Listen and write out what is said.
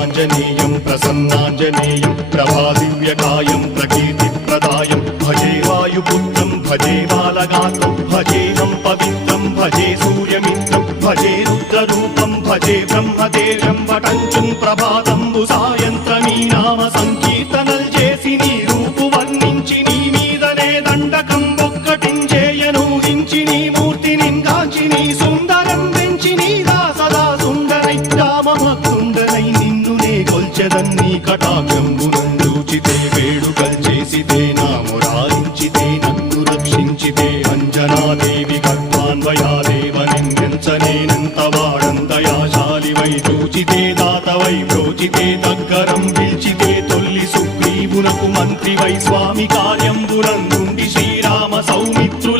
वीराञ्जनेयं प्रसन्नाञ्जनेयं प्रभादिव्यकायं प्रकीर्तिप्रदायं भजे वायुपुत्रं भजे बालगात्रं भजेऽहं पवित्रं भजे सूर्यमित्रं भजे रुद्ररूपं भजे ब्रह्मदेवं वटञ्चुं ప్రభాతంబు సాయంత్రమీ నామ సంకీర్తనల్ చేసి నీ రూపు వర్ణించి నీ మీదనే దండకం ఒక్కటించేయనూహించి నీ మూర్తిని గాంచి నీ సుందరం పెంచి నీ దాసదా సుందరై రామభక్తుండనై నిన్నునే కొల్చెదన్నీ కటాక్షంబునందూచితే వేడుకల్ చేసితే నా మురారించితే నన్ను రక్షించితే అంజనాదేవి గర్భాన్వయాదేవనిందించనేనంత వాడంతయాశాలివై చూచితే దాతవై ప్రోచితే దగ్గరం పిలిచితే తొల్లి సుగ్రీవునకు మంత్రివై స్వామి కార్యంబునందుండి శ్రీరామ సౌమిత్రు